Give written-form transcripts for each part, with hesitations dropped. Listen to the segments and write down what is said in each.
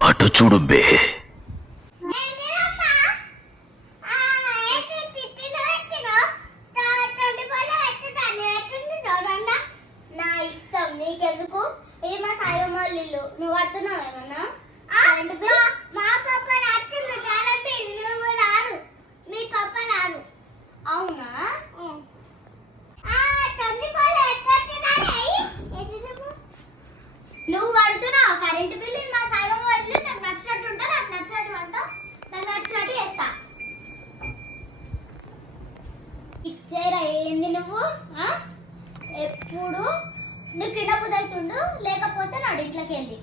అటు చూడు బే. నా ఇష్టం, నీకెందుకు? ఏమా సాయమ్మ ఇల్లు నువ్వు పడుతున్నావు ఏమన్నా? మా పాప రాత్రి కాబట్టి నువ్వు రారు, మీ పాప రారు. అవునా? నువ్వు కడుతున్నావు కరెంటు బిల్లు, మా సాయిబాబా ఇల్లు. నాకు నచ్చినట్టు ఉంటా, నాకు నచ్చినట్టు అంటా, నాకు నచ్చినట్టు చేస్తా. ఇచ్చేరా ఏంది నువ్వు? ఎప్పుడు నువ్వు కింద బుద్ధవుతుండు, లేకపోతే నాడు ఇంట్లోకి వెళ్ళి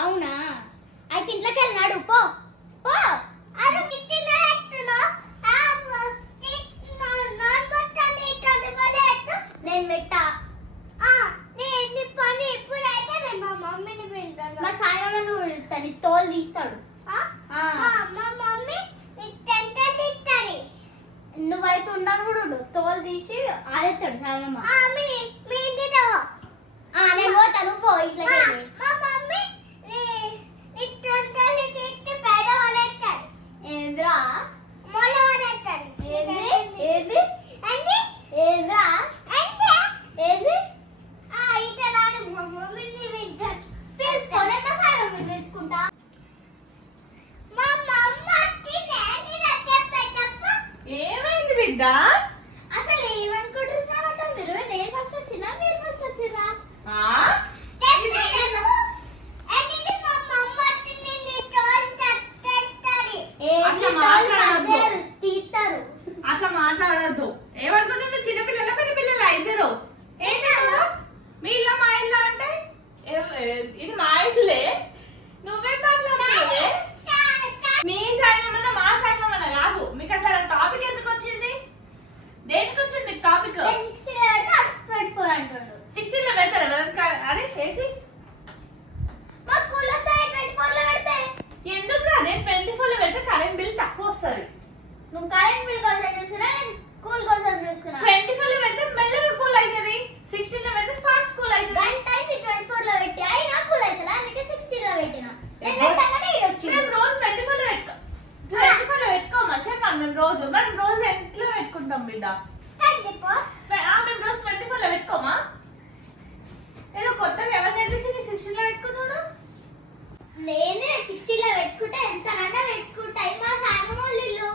అవునా? అయితే ఇంట్లోకి వెళ్ళినాడు పో పో. నేను పెట్టా మా సాయమ్మను తని తోలు తీస్తాడు. నువ్వైతే ఉన్నాను కూడా ఉండు, తోలు తీసి ఆడేస్తాడు సాయమ్మ. నేను పోతాను పో ఇట్లా. ఏంద్రా ఏంది ఏంద్రా ఏంది తెలుసుకోలేక సాయమ్మ పిలుచుకుంటా. ఏమైంది బిడ్డ? అసలు ఏమనుకుంటారు సార్ మీరు? నేను ఫస్ట్ వచ్చినా మీరు ఫస్ట్ వచ్చిరా? తీస్తారు అట్లా మాట్లాడద్దు. ఏమనుకుంటుంది? చిన్నపిల్లల పెద్ద పిల్లల ఇద్దరు మీ ఇల్లు మా ఇల్లు అంటే ఇది మా ఇల్లే. నువ్వేం మాట్లాడుతుంది? మీ సాయమన్నా మా సాయమన్నా కాదు. మీకు అసలు టాపిక్ ఎందుకు వచ్చింది? దేనికి వచ్చింది మీకు టాపిక్? 16 అంటుండు. 16 లో పెడతారా? అరే కేసి ఎందుకు అదే 24 లో పెడితే కరెంట్ బిల్ తక్కువ వస్తుంది. నువ్వు కరెంట్ బిల్ కోసం చూస్తున్నా, నేను కూల్ కోసం చూస్తున్నా. 24 లో పెడితే మెల్లగా కూల్ అవుతుంది, 16 లో పెడితే ఫాస్ట్ కూల్ అవుతుంది. గంట అయింది 24 లో పెట్టి, అయినా కూల్ అవుతుందా? అందుకే 16 లో పెట్టినా. నేను పెట్టగానే ఇది వచ్చింది. మేము రోజు 24 లో పెట్టుకో, 24 లో పెట్టుకోమా షర్ట్. మేము రోజు ఎంట్లో పెట్టుకుంటాం బిడ్డ. మేము రోజు 24 లో పెట్టుకోమా? నేను కొత్తగా ఎవరు నేర్పించి నీ 16 లో పెట్టుకున్నాను? నేను 16 లో పెట్టుకుంటే ఎంతనన్నా పెట్టుకుంటా. మా సాయమ్మ ఇల్లు.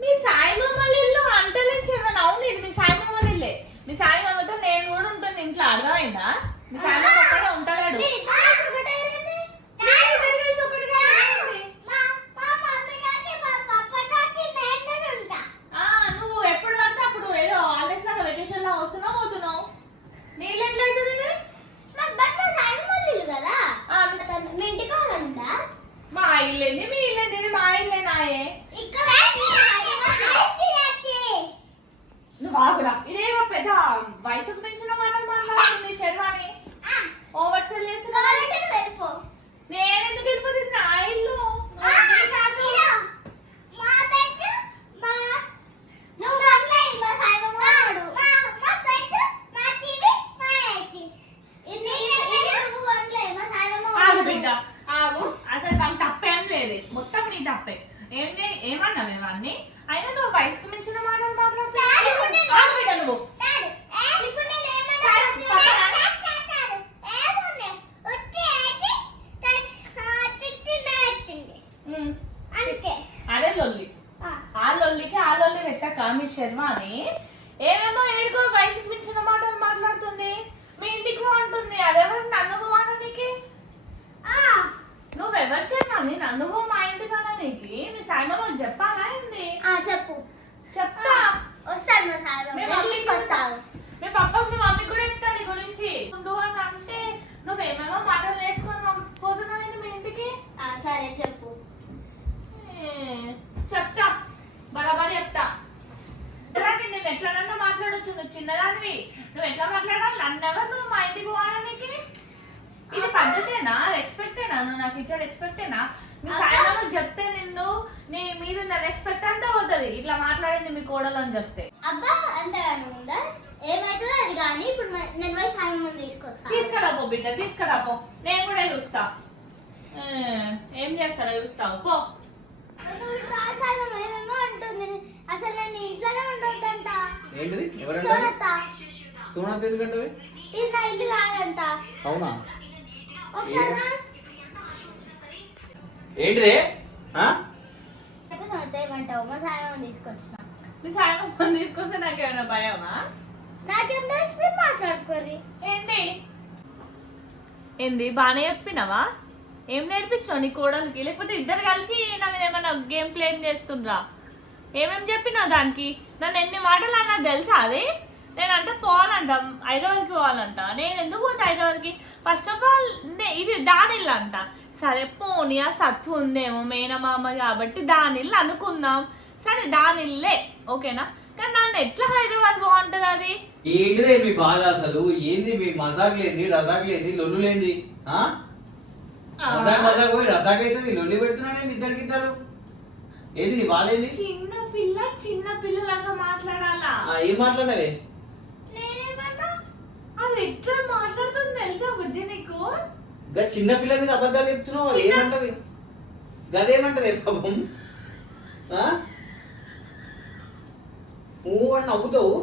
మీ సాయిబాబా ఇల్లు అంటలేని చెప్పాను. అవును, ఇది మీ సాయిబాబా ఇల్లే. మీ సాయిబాబాతో నేను కూడా ఉంటుంది ఇంట్లో. అర్థమైందా? మీ సాయిబాబా ఒక్కడే ఉంటలేడు. నువ్వు ఎప్పుడు పడితే అప్పుడు ఏదో హాలిడేస్ లాగా వెకేషన్ లా వస్తున్నావు పోతున్నావు. నీళ్ళు ఎట్లయితుంది? కదా మీ ఇంటికి కావాలందా? మా ఇల్లేంది మీ ఇల్లేంది? ఇది మా ఇల్లే నాయే. ఇక్కడ నువ్వు ఆగురా. ఇదేమో పెద్ద వయసుకు మించిన మాటలు మాట్లాడుతుంది శర్వాణి. ఓవర్ సెల్ చేస్తున్నా. నేను ఎందుకు వెళ్ళిపోతుంది? నా ఇల్లు. బిడ్డ ఆగు. అసలు తను తప్పేం లేదు, మొత్తం నీ తప్పే. ఏమన్నా మేము అన్ని అయినా నువ్వు వయసుకు మించిన మాటలు మాట్లాడుతున్నావు. నువ్వు అదే లొల్లి. ఆ లొల్లి పెట్టక మీ శర్వాణి ఏమేమో ఏడుకో వయసుకు మించిన మాటలు మాట్లాడుతుంది. మీ ఇంటికి బాగుంటుంది. అదెవరు? నన్ను పోవాలా నీకు? నువ్వెవరు శర్వాణి? నన్ను పో మా ఇంటికి అన్నా నీకు? మీ సాయిబాబాకి చెప్పాలా ఏంది? చెప్పు. చెప్తా. వస్తాడు మా సాయిబాబా తీసుకొస్తావు. మీ పప్పకి మీ మమ్మీ కూడా చెప్తాను నీ గురించి. నువ్వు అని అంటే నువ్వేమేమో మాటలు నేర్చుకొని పోతున్నావు మీ ఇంటికి. సరే చెప్పు. చెప్తా, బరాబర్ చెప్తా. నేను మాట్లాడొచ్చు, నువ్వు చిన్నదానివి, నువ్వు ఎట్లా మాట్లాడాలి? నన్నెవరు నువ్వు మా ఇంటికి పోవడానికి? ఇది పద్ధతేనా? రెస్పెక్టేనా? నువ్వు నాకు ఇచ్చే రెస్పెక్టేనా? మీ సాయంత్రం చెప్తే నిన్ను నీ మీద ఉన్న రెస్పెక్ట్ అంతా పోతుంది ఇట్లా మాట్లాడింది మీ కోడలు అని చెప్తే. అబ్బా అంతగానే ఉందా? ఏమైతుందో అది కానీ ఇప్పుడు నేను పోయి సాయం ముందు తీసుకొస్తా. తీసుకురాపో బిడ్డ, తీసుకురాపో, నేను కూడా చూస్తా ఏం చేస్తాడో చూస్తావు పో. సాయం ఏమేమో అంటుంది, అసలు నేను ఇంట్లోనే ఉండొద్దంట. ఏంటిది? ఎవరంట? సోనత్త. సోనత్త ఎందుకంటే ఇది నా ఇల్లు కాదంట. అవునా? ఒకసారి ఏంటిది? సోనత్త ఏమంటావు? మా సాయం తీసుకొచ్చిన. మీ సాయం తీసుకొస్తే నాకేమైనా భయమా? నాకేం తెలిసి మాట్లాడుకోరి. ఏంది ఏంది బాగానే చెప్పినావా? ఏం నేర్పించావు నీ కోడలికి? లేకపోతే ఇద్దరు కలిసి నా మీద ఏమైనా గేమ్ ప్లే చేస్తుండ్రా? ఏమేమి చెప్పినావు దానికి? నన్ను ఎన్ని మాటలు అన్నా తెలుసా? అది నేనంటే పోవాలంట, హైదరాబాద్కి పోవాలంట. నేను ఎందుకు పోతా హైదరాబాద్కి? ఫస్ట్ ఆఫ్ ఆల్ ఇది దాని ఇల్లు అంట. సరే పోనీ ఆ సత్తు ఉందేమో మేనమామ కాబట్టి దాని ఇల్లు అనుకుందాం. సరే దాని ఇల్లే ఓకేనా, కానీ నన్ను ఎట్లా హైదరాబాద్ బాగుంటుంది? అది ఏంటిదే మీ బాధ అసలు? ఏంది మీ మజాక్ లేంది, రజాక్ లేంది, లొల్లు లేంది? మజాక్ పోయి రజాక్ అవుతుంది, లొల్లి పెడుతున్నాడు ఇద్దరికిద్దరు. ఏది నీ బాధ? ఏంది? చిన్న పిల్లలాగా మాట్లాడాలా? ఏం మాట్లాడవే? అది ఎట్లా మాట్లాడుతుంది తెలుసా బుజ్జి నీకు? చిన్న పిల్ల మీద అబద్ధాలు చెప్తున్నావు, అది ఏమంటది? గదేమంటది పాపం? నువ్వు అని నవ్వుతావు,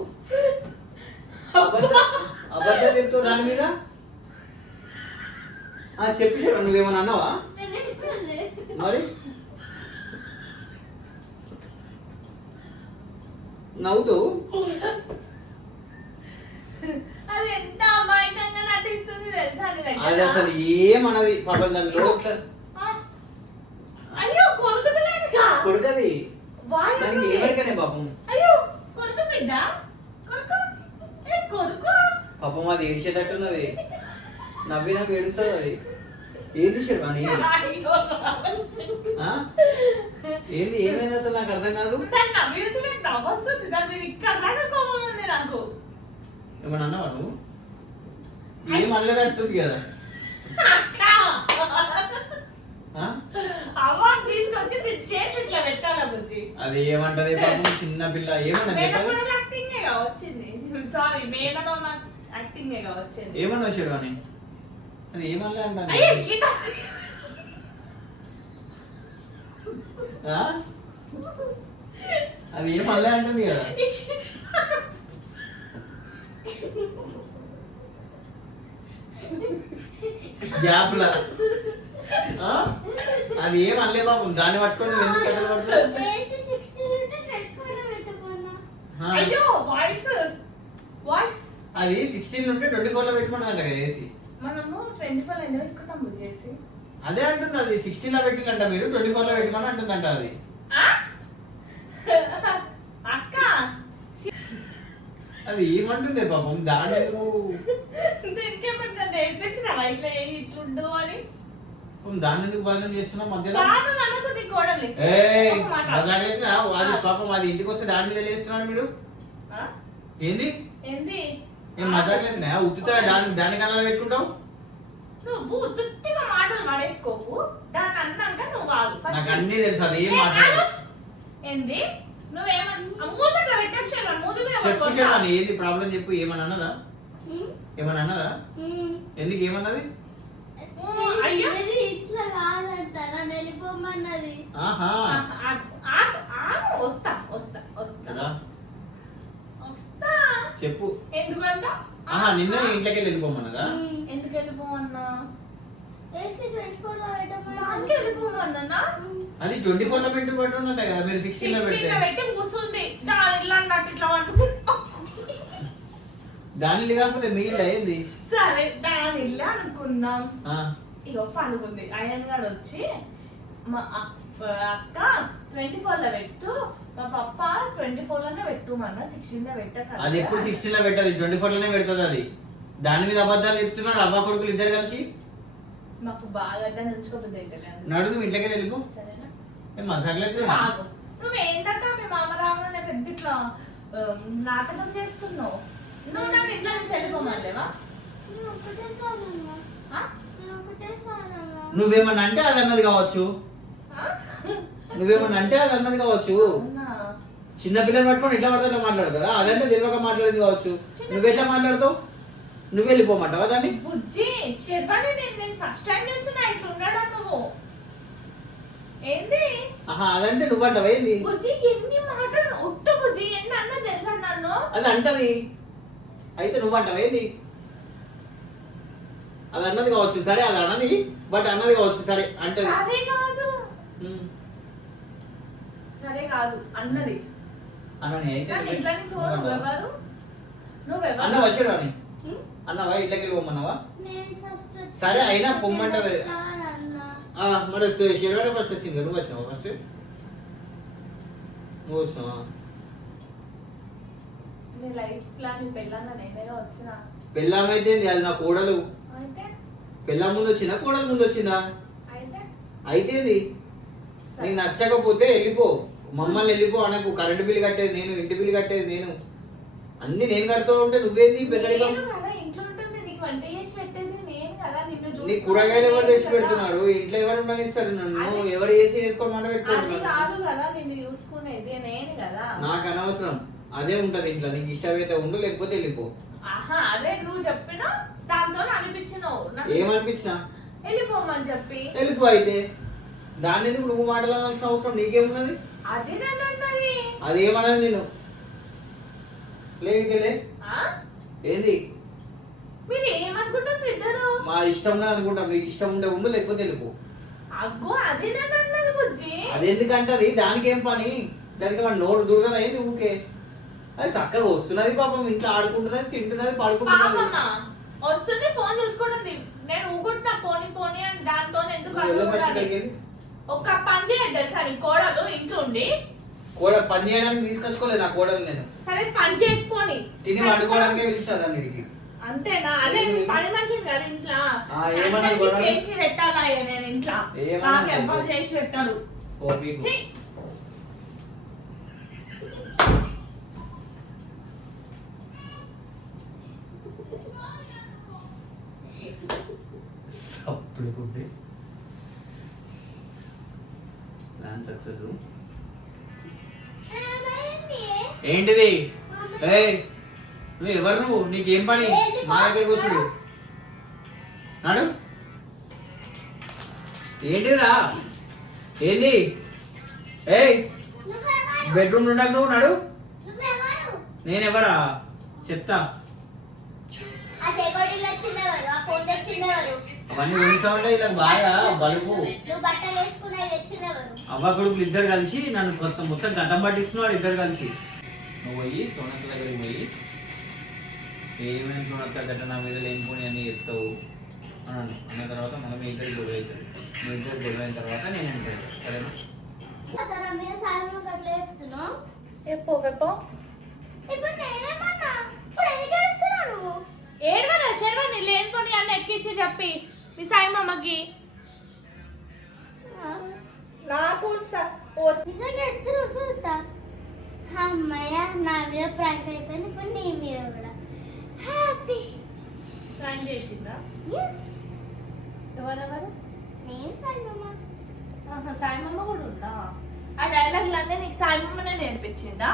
అబద్ధాలు చెప్తావు దాని మీద. చెప్పి నువ్వేమన్నా అన్నావా మరి? నవ్వుతావు. అది ఎంత అమాయకంగా నటిస్తుంది తెలుసా? అది అసలు ఏమన్నది పాపం దాని లోట్ల. అయ్యో కొరుకుతలేదుగా కొడుకది దానికి ఏమరికనే పాపం. అయ్యో కొరుకు బిడ్డ, కొరుకు కొరుకు. పాపం అది ఏడ్చేటట్టున్నది, నవ్వి నాకు ఏడుస్తుంది అది. ఏంది శర్వాణి? ఏంది ఏమైంది అసలు నాకు అర్థం కాదు. నవ్వొస్తుంది దాని మీద, ఇక్కడ దాకా కోపం ఉంది నాకు. ఏమన్నా అన్నావా నువ్వు? ఏం అల్లగట్టుంది కదా. అవార్డు తీసుకొచ్చి చేసి ఇట్లా పెట్టాలా బుజ్జి? అది ఏమంటది పాపం చిన్న పిల్ల. ఏమన్నా యాక్టింగ్ వచ్చింది. సారీ మేనమామ యాక్టింగ్ వచ్చింది. ఏమన్నా శర్వాణి? అది ఏమన్నా అంటాను. అది ఏం మళ్ళీ అంటుంది కదా. గ్యాప్లా అది ఏం అల్లే బాబు, దాన్ని పట్టుకొని నువ్వు ఎందుకు కథలు పడుతున్నావు? అయ్యో వాయిస్ వాయిస్ అది 16 ఉంటే 24 లో పెట్టుకున్నదంట కదా ఏసీ. మనము 24 ఎందుకు పెట్టుకుంటాం చేసి? అదే అంటుంది, అది 16 లో పెట్టిందంట, మీరు 24 లో పెట్టుకోని అంటుందంట. అది అక్క అది ఏమంటుంది పాపం, దాని ఎందుకు నేర్పించినావా ఇట్లా ఇట్లుండు అని? దాన్ని ఎందుకు బదనం చేస్తున్నావు మధ్యలో? అది పాపం అది ఇంటికి వస్తే దాని మీద లేస్తున్నాడు మీరు. ఏంది ఏంది ఏం మజాకలేదునా? ఉత్తుతా దాని కన్నా పెట్టుకుంటావు. నువ్వు ఉత్తుగా మాటలు పడేసుకోకు, దాన్ని అన్నాక నువ్వు వాడు. నాకు అన్నీ తెలుసు, అది ఏం మాట్లాడు. ఏంది నువ్వేమన్నా మూతగా పెట్టాను మూతి మీద చెప్పు. ఏంది ప్రాబ్లం చెప్పు. ఏమన్నా అన్నదా? ఏమన్నా అన్నదా? ఎందుకు ఏమన్నది? ఇట్లా కాదంట, నన్ను వెళ్ళిపోమన్నది. వస్తా వస్తా వస్తా వస్తా చెప్పు. ఎందుకంట నిన్న ఇంట్లోకి వెళ్ళిపోమన్నదా? ఎందుకు వెళ్ళిపోమన్నా? ఏసీ 24 లో దానికి వెళ్ళిపోమన్నా? అది 24 లో పెట్టి పడుతుందంట కదా, మీరు 16 లో పెట్టి కూర్చుంది దాని ఇల్లు అన్నట్టు ఇట్లా వండుకు. దాని ఇల్లు కాకపోతే మీ ఇల్లు అయింది. సరే దాని ఇల్లు అనుకుందాం. ఇగో పండుకుంది. అయ్యన్ గారు వచ్చి మా అక్క 24 లో పెట్టు, మా పప్ప 24 లోనే పెట్టుమన్నా, 16 లో పెట్టక. అది ఎప్పుడు 16 లో పెట్టదు, 24 లోనే పెడుతుంది. అది దాని మీద అబద్ధాలు చెప్తున్నాడు అవ్వ కొడుకులు ఇద్దరు కలిసి. మాకు బాగా దాన్ని ఉంచుకోబుద్ది అయితే నడు, నువ్వు ఇంట్లోకి వెళ్ళిపో. సరేనా? మసాలా నువ్వేంటక్క మీ మామ రాగానే పెద్ద ఇట్లా నాటకం చేస్తున్నావు. నువ్వు నన్ను ఇంట్లో నుంచి వెళ్ళిపోమలేవా? నేను ఒకటేసారి అన్నా. నువ్వేమన్నా అంటే అది అన్నది కావచ్చు. నువ్వేమన్నా అంటే అది అన్నది కావచ్చు. చిన్న పిల్లలు పట్టుకొని ఎట్లా పడితే అట్లా మాట్లాడతారా? అదంటే తెలియక మాట్లాడేది కావచ్చు. నువ్వెట్లా మాట్లాడతావు? నువ్వు వెళ్ళిపోమంటావా దాన్ని? బుజ్జి శర్వాణి నేను ఫస్ట్ టైం చూస్తున్నా ఇట్లా ఉండడం. నువ్వు ఏంది? అదంటే నువ్వంటావా ఏంది? బుజ్జి ఎన్ని మాటలు ఒట్టు బుజ్జి ఎన్ని అన్న తెలుసా నన్ను? అది అంటది అయితే నువ్వంటావా ఏంది? అది అన్నది కావచ్చు సరే, అది అన్నది బట్ అన్నది కావచ్చు సరే అంటది. సరే కాదు సరే కాదు అన్నది అన్నని అయితే ఇంట్లో నుంచి నువ్వెవరు? నువ్వెవరు అన్నవా శర్వాణి? అన్నవా ఇట్లకి వెళ్ళిపోమన్నావా? నేను ఫస్ట్ సరే అయినా పొమ్మంటది. అన్నా. మరి శర్వాణి ఫస్ట్ వచ్చింది కదా, నువ్వు వచ్చినావా ఫస్ట్? నువ్వు వచ్చినావా? నీ లైఫ్ ప్లాన్ పెళ్ళాన్న నేనే వచ్చిన. పెళ్ళామైతే అది నా కోడలు. అయితే పెళ్ళాం ముందు వచ్చిందా కోడలు ముందు వచ్చిందా? అయితే అయితేది నీకు నచ్చకపోతే వెళ్ళిపో. మమ్మల్ని వెళ్ళిపో అనకు. కరెంటు బిల్లు కట్టేది నేను, ఇంటి బిల్లు కట్టేది నేను, అన్ని నేను కడుతూ ఉంటే నువ్వేంది పెద్దరికం? నేను కదా ఇంట్లో ఉంటుంది, నీకు వంట చేసి పెట్టేది నేను కదా. నిన్ను నీ చూసుకునేది కూరగాయలు ఎవరు నేను తెచ్చి కదా. పెడుతున్నారు? ఇంట్లో ఎవరు ఉండనిస్తారు నన్ను? అది- ఎవరు వేసి వేసుకోమంటే అది పెట్టుకుంటున్నారు. కాదు కదా నిన్ను చూసుకునేది నేను కదా. నాకు అనవసరం. అదే ఉంటది ఇంట్లో. నీకు ఇష్టమైతే ఉండు, లేకపోతే వెళ్ళిపో. ఆహా అదే నువ్వు చెప్పినా దాంతో అనిపించినావు నన్ను ఏమనిపించినా వెళ్ళిపోమని చెప్పి. వెళ్ళిపో అయితే. దాన్ని ఎందుకు నువ్వు మాట్లాడాల్సిన అవసరం నీకేమున్నది? అది నన్ను అన్నది. అదేమన్నది నేను లేనికెళ్ళే ఆ? ఏంది? మీరు ఏమనుకుంటారు ఇద్దరు? మా ఇష్టం అనుకుంటాం. నీకు ఇష్టం ఉంటే ఉండు, లేకపోతే వెళ్ళిపో. అగ్గో అది నన్ను అన్నది బుజ్జి. అది ఎందుకంటది? దానికి ఏం పని? దానికి మన నోరు దూరగా అయింది ఊకే. అది చక్కగా వస్తున్నది పాపం, ఇంట్లో ఆడుకుంటున్నది, తింటున్నది, పడుకుంటున్నది. పాపమ్మ వస్తుంది ఫోన్ చూసుకుంటుంది. నేను ఊగుంటున్నా పోని పోని అని దాంతో ఎందుకు నువ్వు వెళ్ళ ఫస్ట్ అనుకోవాలి? అక్కడికి వెళ్ళి. ఒక్క పని చేయదు తెలుసా నీ కోడలు ఇంట్లో ఉండి. పని చేయడానికి తీసుకొచ్చుకోలేదు నా కోడలు నేను. సరే పని చేయకపోని తిని వండుకోవడానికే పిలుస్తాను అన్నిటికి. అంతేనా? అదే పని మనిషిని కదా ఇంట్లో. ఏమన్నా అందరికీ గొడవ? చేసి పెట్టాలా నేను ఇంట్లో? ఏమన్నా నాకు ఎవ్వరు చేసి పెట్టారు. ఓ మీకు ఛీ! సప్పుడుకుంటే ప్లాన్ సక్సెస్. ఏంటిది? ఏయ్ నువ్వు ఎవరు? నువ్వు నీకేం పని మా దగ్గర కూర్చుడు? నాడు ఏంటిరా? ఏంది? ఏయ్ బెడ్రూమ్ ఉండకు నువ్వు. నాడు నేనెవరా చెప్తా. ఆ సెక్యూరిటీలో వచ్చిందెవరు? ఆ ఫోన్ తెచ్చిందెవరు? అవన్నీ గురిస్తా ఉంటాయి ఇలా బాగా బలుపు. నువ్వు బట్టలు వేసుకున్నవి తెచ్చిందెవరు? అవ్వ కొడుకులు ఇద్దరు కలిసి నన్ను మొత్తం గడ్డం పట్టిస్తున్నాడు. ఇద్దరు కలిసి నువ్వు పోయి సోనక్క దగ్గరికి పోయి ఏమేమి సోనక్క గడ్డ నా మీద లేనిపోని అన్నీ చెప్తావు అన్నాను. అన్న తర్వాత మనం మీ ఇద్దరికి గొడవ అవుతుంది. మీ ఇద్దరికి గొడవ అయిన తర్వాత నేను ఉంటాను. సరేనా? తన మీద సాయం అట్లా చెప్తున్నావు. ఎప్పో ఎప్పో ఇప్పుడు నేనేమన్నా? ఇప్పుడు ఎందుకు ఏడుస్తున్నావు నువ్వు? ఏడవరా శర్వాణి లేనిపోని అన్న ఎక్కించి చెప్పి మీ సాయి మామకి. నాకు నిజంగా ఏడుస్తున్నావు చూస్తా. అమ్మయ్య నా మీద ప్రాంక్ అయిపోయింది. ఇప్పుడు నీ మీద కూడా హ్యాపీ. ప్లాన్ చేసిందా? ఎస్ ఎవరెవరు? నేను సాయిమమ్మ. ఆహా, సాయి మామ కూడా ఉందా? ఆ డైలాగులు అన్నీ నీకు సాయి మామనే నేర్పించిందా?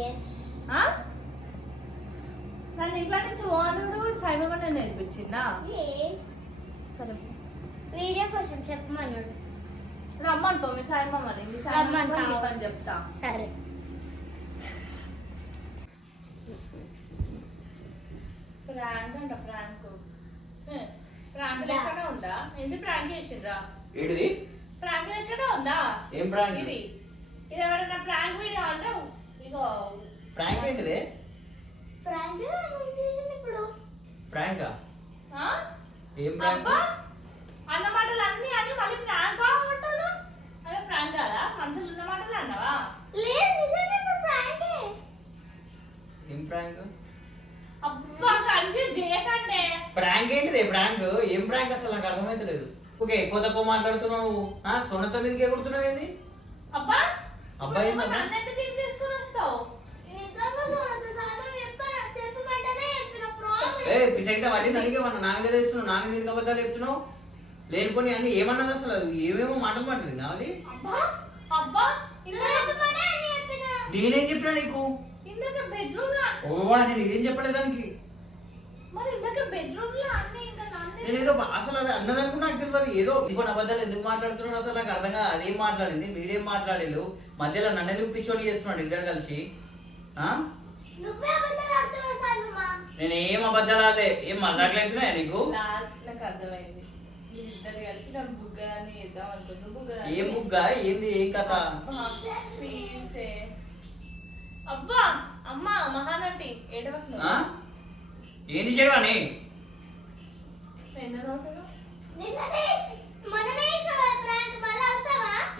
ఎస్ ఆ? నన్ను ఇంట్లో నుంచి ఓనర్ కూడా సాయి మామనే నేర్పించిందా? ఎస్ సరే వీడియో కోసం చెప్పమన్నాడు. రమ్మనుకో మీ సాయి మామని. మీ సాయి మామ రమ్మంటావా? నీ పని చెప్తా. సరే ప్రాంక్ అంట ప్రాంక్. ప్రాంక్ లెక్కనే ఉందా? ఏంది ప్రాంక్ చేసిండ్రా? ఏంటిది? ప్రాంక్ లెక్కనే ఉందా? ఏం ప్రాంక్? ఇది ఇది ఎవరైనా ప్రాంక్ వీడియో అంటే ఇగో ప్రాంక్ ఏంటిది? ప్రాంక్ నేను చేసింది ఇప్పుడు. ప్రాంకా? ఆ? ఏం ప్రాంక్? అబ్బా అన్న మాటలు అన్ని అని మళ్ళీ ప్రాంక్ అంటాడు. అదే ప్రాంక్ కాదా? మనసులో ఉన్న మాటలు అన్నావా? లేదు నిజంగా ఇప్పుడు ప్రాంకే. ఏం ప్రాంక్? అబ్బా కన్ఫ్యూజ్ చేయకండి. ప్రాంక్ ఏంటిది? ప్రాంక్ ఏం ప్రాంక్ అసలు నాకు అర్థమైతలేదు. ఓకే ఎక్కువ తక్కువ మాట్లాడుతున్నావు నువ్వు. సొన్నత మీదకి ఎగురుతున్నావు ఏంది? అబ్బా అబ్బాయి నువ్వు నన్ను ఎందుకు ఇంటికి తీసుకొని వస్తావు? నిజంగా పిసైతే వాటి దానికి మన నా మీద వేస్తున్నావు, నా మీద ఎందుకు అబద్ధాలు చెప్తున్నావు? లేనిపోని అన్ని ఏమన్నది అసలు? ఏమేమో మాటలు మాట్లాడింది అది. అబ్బా అబ్బా నేనేం చెప్పినా నీకు? ఇందాక బెడ్రూమ్ లో నేను ఇదేం చెప్పలేదు దానికి. మరి ఇందాక బెడ్రూమ్ లో అన్నీ ఇంకా నాన్నే నేను ఏదో అసలు అది అన్నదనుకున్నా నాకు తెలియదు. ఏదో ఇప్పుడు అబద్ధాలు ఎందుకు మాట్లాడుతున్నాడు అసలు నాకు అర్థం కాదు. అదేం మాట్లాడింది, మీరేం మాట్లాడేళ్ళు, మధ్యలో నన్ను ఎందుకు పిచ్చోడి చేస్తున్నాడు ఇద్దరు కలిసి? నేను ఏం అబద్ధాలు ఆడలే. ఏం మజాకులు అవుతున్నాయా నీకు? లాస్ట్ నాకు అర్థమైంది, మీరిద్దరు కలిసి నాకు బుగ్గని ఇద్దాం అనుకుంటున్నాను. బుగ్గ ఏం బుగ్గ? ఏంది? ఏం కథ? ప్లీజ్ అబ్బా అమ్మా మహానటి ఏడవకు. ఏంది శర్వాణి?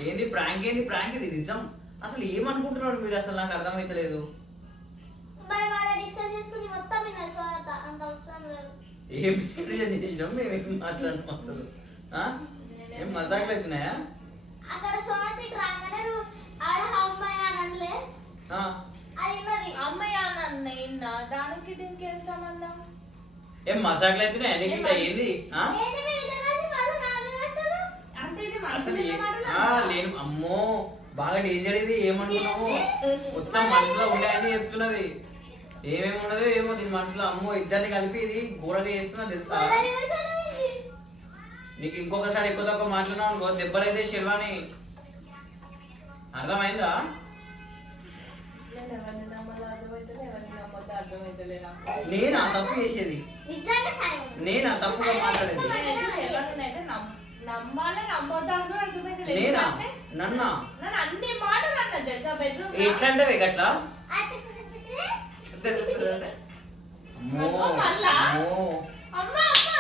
ఏంది ప్రాంక్? ఏంది ప్రాంక్? ఇది నిజం? అసలు ఏమనుకుంటున్నాడు మీరు? అసలు నాకు అర్థమైతలేదు. ఏం డిస్కషన్ చేసినాం మేము? ఏం మాట్లాడినాం అసలు? ఏం మజాకులు అవుతున్నాయా? అక్కడ సోనతి రాగానే ఆడ అమ్మాయి అని అనలే, అది మరి అమ్మాయి అన్న దానికి దీనికి ఏం సంబంధం? ఏం మజాకులు అవుతున్నాయా నీకు? ఇంకా ఏంది? ఏంటి మీరు ఇద్దరు కలిసి మళ్ళీ నా మీద అంటారు? అంటే ఇది అసలు మనసులో మాటలు లేను. అమ్మో బాగా డేంజర్ ఇది. ఏమనుకున్నావు? మొత్తం మనసులో ఉన్నాయని చెప్తున్నది. ఏమేమి ఉన్నదో ఏమో దీని మనసులో. అమ్మో ఇద్దరిని కలిపి ఇది గోడలు చేస్తున్నా తెలుసా? ఎవరి విషయాలు ఏంటి? నీకు ఇంకొకసారి ఎక్కువ తక్కువ మాట్లాడినావు అనుకో దెబ్బలైతే శర్వాణి. అర్థమైందా? నేను ఎవరిని నమ్మాలో అర్థమవుతుంది, ఎవరిని నమ్మొద్దో అర్థమవుతలే నాకు. నేనా తప్పు చేసేది? నిజంగా సాయం. నేనా తప్పుగా మాట్లాడేది? నేనైతే శర్వాణినైతే నమ్మాలి నమ్మొద్దా అని అర్థమైతలేదు. నేనా? ఎందుకంటే నన్నా? నన్ను అన్ని మాటలు అన్నది తెలుసా బెడ్రూమ్ లో. ఎట్లా అంటే గట్లా? అమ్మో మళ్ళా? అమ్మో. అమ్మ అమ్మ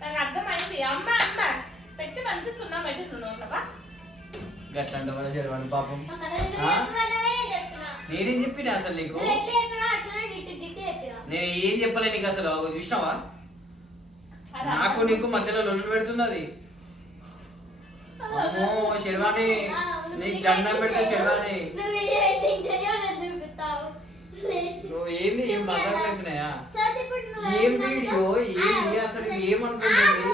నాకు అర్థమైంది. అమ్మ అమ్మ పెట్టి మంచి సున్నా పెట్టి నువ్వు గట్లా అంటే మన శర్వాణి పాపం. నేనేం చెప్పినా అసలు నీకు? నేను ఏం చెప్పలే నీకు అసలు. చూసినావా నాకు నీకు మధ్యలో లొల్లు పెడుతున్నది. అమ్మో శర్వాణి నీకు దండం పెడితే శర్వాణి. నువ్వు ఏంది? ఏం మజాకులు అవుతున్నాయా? ఏం వీడియో? ఏంది అసలు? ఇది ఏమనుకుంటుంది?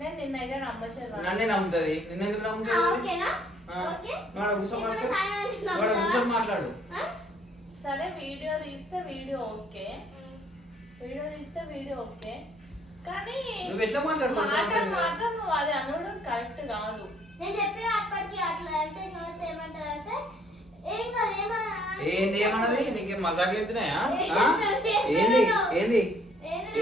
నేను నిన్నైతే నమ్మ శర్వాణి. నన్నే నమ్ముతుంది. నిన్నెందుకు నమ్ముతుంది? కూర్చొని మాట్లాడు. సరే వీడియో తీస్తే వీడియో ఓకే, వీడియో తీస్తే వీడియో ఓకే, కానీ నువ్వు ఎట్లా మాట్లాడుతావు? మాత్రం నువ్వు అది అనడం కరెక్ట్ కాదు. నేను చెప్పిన అప్పటికి అట్లా అంటే సోత ఏమంటది అంటే ఏం కాదు ఏంది ఏమన్నది? నీకేం మజాకులు అవుతున్నాయా? ఏంది ఏంది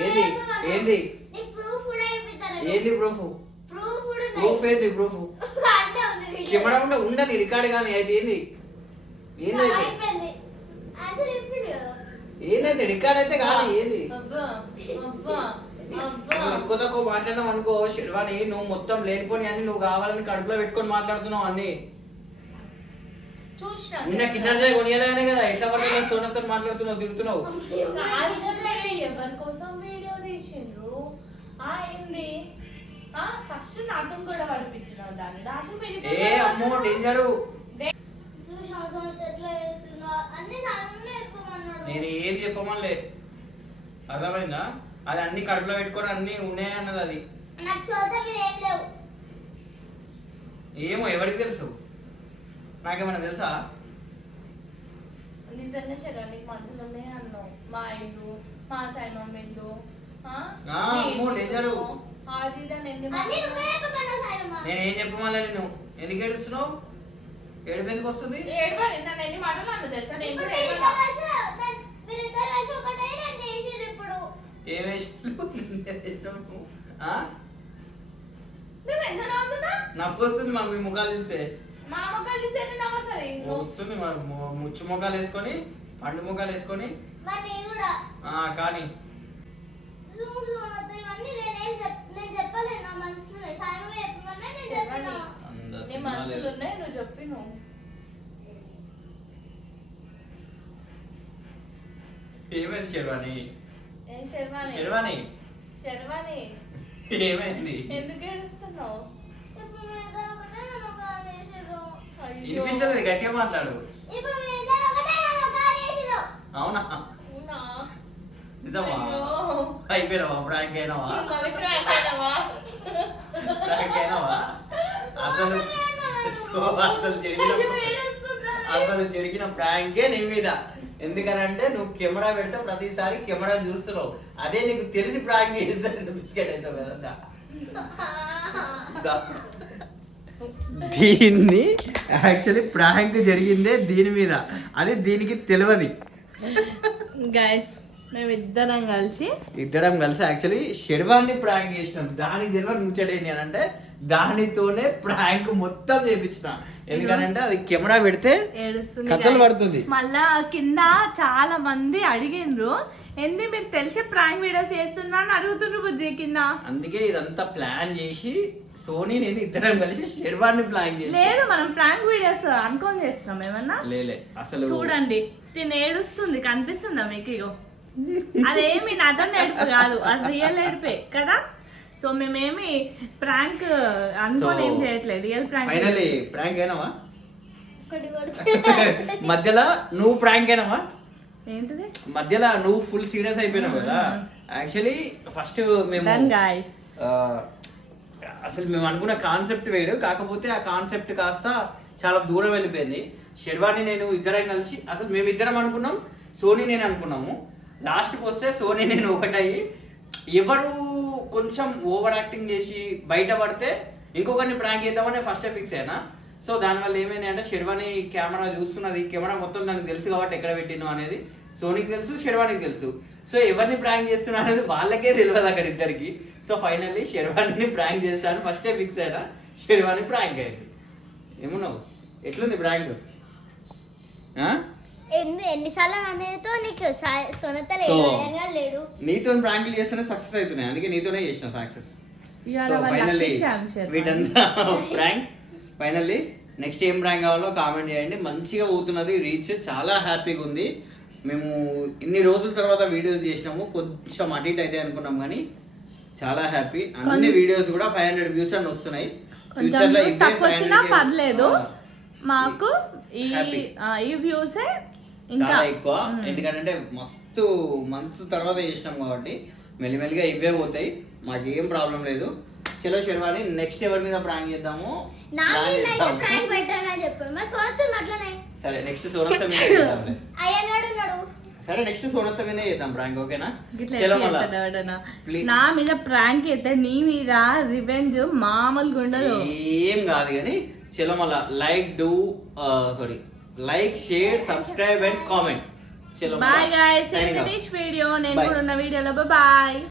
ఏంది ఏంది నీకు ప్రూఫ్ కూడా ఇప్పిస్తాను. ఏంది ప్రూఫ్? ప్రూఫ్ కూడా ప్రూఫ్ ఏంది? ప్రూఫ్ అన్నీ ఉంది వీడియో. కెమెరా ఉంటే ఉండని రికార్డ్ కానీ అయితే ఏంది? ఏందైతే అయిపోయింది. ఆన్సర్ చెప్పింది కదా. ఏందైతే రికార్డ్ అయితే కానీ ఏంది? అబ్బా అబ్బా అబ్బా నువ్వు ఎక్కువ తక్కువ మాట్లాడినావు అనుకో శర్వాణి, నువ్వు మొత్తం లేనిపోని అన్ని నువ్వు కావాలని కడుపులో పెట్టుకొని మాట్లాడుతున్నావు అన్ని. చూసినా నిన్న కిన్నర్ జాయ్ కొనియాలనే కదా ఎట్లా పడ్డా సోనతో మాట్లాడుతున్నావు, తిరుగుతున్నావు. ఎవరి కోసం వీడియో తీసిండ్రు ఏంది? ఫస్ట్ నాతో కూడా పడిపించిన దాన్ని రాసి ఏ అమ్మో డేంజరు. చూసాం సోత ఎట్లా చేస్తున్నా అన్ని సామాన్లు చెప్పమన్నాడు. నేను ఏం చెప్పమనిలే, అర్థమైందా? అది అన్ని కడుపులో పెట్టుకొని అన్ని ఉన్నాయి అన్నది అది. నాకు చోట మీద ఏం లేవు. ఏమో ఎవరికి తెలుసు? నాకేమన్నా తెలుసా? నిజంగా శరీరానికి మంచులు ఉన్నాయి అన్నావు. మా ఇల్లు, మా సైన్ మమ్మీ ఇల్లు, అమ్మో డేంజరు. అది దాన్ని ఎన్ని అన్ని నువ్వే చెప్పమన్నావు సాయమ్మ. నేను ఏం చెప్పమని నేను ఎందుకు ఏడుస్తున్నావు? ఏడుపు ఎందుకు వస్తుంది? ఏడవాలి నన్ను ఎన్ని మాటలు అన్న తెలుసా? నేను ఇప్పుడు కూడా మీరిద్దరు కలిసి ఒకటే నన్ను చేసిర్రు ఇప్పుడు. ఏం వేసినావు? నువ్వు ఎందుకు నవ్వుతున్నా? నవ్వు వస్తుంది మాకు మీ ముఖాలు చూస్తే. మా అమ్మకాలు చూసేది నవ్వొస్తుంది. వస్తుంది ముచ్చు ముఖాలు వేసుకొని పండు ముఖాలు వేసుకొని. మరి నేను కూడా కానీ జూమ్ చూడొద్దు ఇవన్నీ నేను చెప్పలేను. నా మనసులో ఉన్నాయి. సాయమ్మ చెప్పమన్నా నేను చెప్పినా. నీ మనసులు ఉన్నాయి నువ్వు చెప్పి నువ్వు ఏమైంది శర్వాణి? ఏ శర్వాణి శర్వాణి శర్వాణి ఏమైంది? ఎందుకు ఏడుస్తున్నావు? ఇప్పుడు మీరిద్దరు ఒకటే నన్ను కాల్ చేసిర్రు. వినిపిస్తలేదు, గట్టిగా మాట్లాడు. ఇప్పుడు మీరిద్దరు ఒకటే నన్ను కాల్ చేసిర్రు. అవునా? నిజమా అయ్యో. అయిపోయినావా ప్రాంక్ అయినావా మళ్ళీ prank అయినావా? ప్రాంక్ అయినావా అసలు అసలు జరిగిన అయ్యో, ఏడుస్తుందా? అసలు జరిగిన ప్రాంకే నీ మీద. ఎందుకనంటే నువ్వు కెమెరా పెడితే ప్రతిసారి కెమెరా చూస్తున్నావు. అదే నీకు తెలిసి ప్రాంక్ చేస్తాను బిస్కెట్ అవుతావు కదా దీన్ని యాక్చువల్లీ ప్రాంక్ జరిగిందే దీని మీద, అది దీనికి తెలియదు. గైస్ మేమిద్దరం కలిసి ఇద్దరం కలిసి యాక్చువల్లీ శర్వాన్ని ప్రాంక్ చేసినాం. దానికి తెలియదు ముచ్చటేంది అని అంటే దానితోనే ప్రాంక్ మొత్తం చేపించిన. ఎందుకనంటే అది కెమెరా పెడితే ఏడుస్తుంది కథలు guys. పడుతుంది. మళ్ళా కింద చాలా మంది అడిగిండ్రు ఏంది మీరు తెలిసి ప్రాంక్ వీడియోస్ చేస్తున్నా అని అడుగుతుండ్రు బుజ్జి కింద. అందుకే ఇదంతా ప్లాన్ చేసి సోనీ నేను ఇద్దరం కలిసి శర్వాన్ని ప్లాన్ చేసి లేదు మనం ప్రాంక్ వీడియోస్ అనుకోని చేస్తున్నాం ఏమన్నా. లేలే అసలు చూడండి తిని ఏడుస్తుంది కనిపిస్తుందా మీకు? ఇగో అదేమి నటన ఏడుపు కాదు, అది రియల్ ఏడుపే కదా. సో మేమేమి ప్రాంక్ అనుకోని ఏం చేయట్లేదు, రియల్ ప్రాంక్. ఫైనల్లీ ప్రాంక్ అయినావా? ఒకటి కొడుకు మధ్యలో నువ్వు ప్రాంక్ అయినావా? ఏంటిది? మధ్యలో నువ్వు ఫుల్ సీరియస్ అయిపోయినావు కదా. యాక్చువల్లీ ఫస్ట్ మేము Done, guys. ఆ, అసలు మేము అనుకున్న కాన్సెప్ట్ వేరు, కాకపోతే ఆ కాన్సెప్ట్ కాస్త చాలా దూరం వెళ్ళిపోయింది. శర్వాణి నేను ఇద్దరం కలిసి అసలు మేమిద్దరం అనుకున్నాం, సోనీ నేను అనుకున్నాము. లాస్ట్కి వస్తే సోనీ నేను ఒకటయ్యి ఎవరు కొంచెం ఓవర్ యాక్టింగ్ చేసి బయటపడితే ఇంకొకరిని ప్రాంక్ చేద్దామని ఫస్ట్ ఫిక్స్ అయినా. సో దానివల్ల ఏమైంది అంటే శర్వాణి కెమెరా చూస్తున్నది, కెమెరా మొత్తం దానికి తెలుసు కాబట్టి ఎక్కడ పెట్టినావు అనేది సోనీకి తెలుసు, శర్వాణికి తెలుసు. సో ఎవరిని ప్రాంక్ చేస్తున్నా అనేది వాళ్ళకే తెలియదు అక్కడ ఇద్దరికి. సో ఫైనల్లీ శర్వాణిని ప్రాంక్ చేస్తాను ఫస్టే ఫిక్స్ అయినా. శర్వాణి ప్రాంక్ అయింది. ఏమున్నావు ఎట్లుంది ప్రాంక్? ఎన్నిసార్లు అనేతో నీకు సొనత So, లేదు. నీతో ప్రాంకులు చేస్తేనే సక్సెస్ అవుతున్నాయి, అందుకే నీతోనే చేసిన సక్సెస్. ఇవాళ సో వాళ్ళ ఫైనల్లీ lucky charm, Sherwani. వీటంతా ప్రాంక్. ఫైనల్లీ నెక్స్ట్ ఏం ప్రాంక్ కావాలో కామెంట్ చేయండి. మంచిగా పోతున్నది రీచ్, చాలా హ్యాపీగా ఉంది. మేము ఇన్ని రోజుల తర్వాత వీడియోస్ చేసినాము, కొంచెం అటు ఇటు అయితే అనుకున్నాం కానీ చాలా హ్యాపీ. అన్ని వీడియోస్ కూడా 500 వ్యూస్ అని వస్తున్నాయి. కొంచెం Future లో views ఇవే తక్కువ వచ్చినా 500K పర్లేదు, మాకు ఈ Happy. ఈ వ్యూసే ఇంకా చాలా ఎక్కువ. ఎందుకంటే మస్తు మంత్స్ తర్వాత చేసినాం కాబట్టి మెల్లిమెల్లిగా ఇవే పోతాయి, మాకేం ప్రాబ్లం లేదు. చలో శర్వాణి నెక్స్ట్ ఎవరి మీద ప్రాంక్ చేద్దాము? నా Plan మీద అయితే చేద్దాము. ప్రాంక్ పెట్టానని చెప్పాను. మరి సోనత్తుంది అట్లనే. సరే నెక్స్ట్ సోనత్త మీద చేద్దాంలే. అయ్యన్నాడు ఉన్నాడు. సరే నెక్స్ట్ సోనత్త మీద చేద్దాం ప్రాంక్, ఓకేనా? గిట్ల చలో ఎట్లా మళ్ళా చేస్తాడు ఎవడన్నా? Please. నా మీద ప్రాంక్ అయితే నీ మీద రివెంజ్ మామూలుగా ఉండదు. ఏం కాదు కానీ చలో మళ్ళా like share subscribe and comment. చలో bye guys, Signing off. Video నేను Bye. కూడా ఉన్న వీడియోలో బాయ్.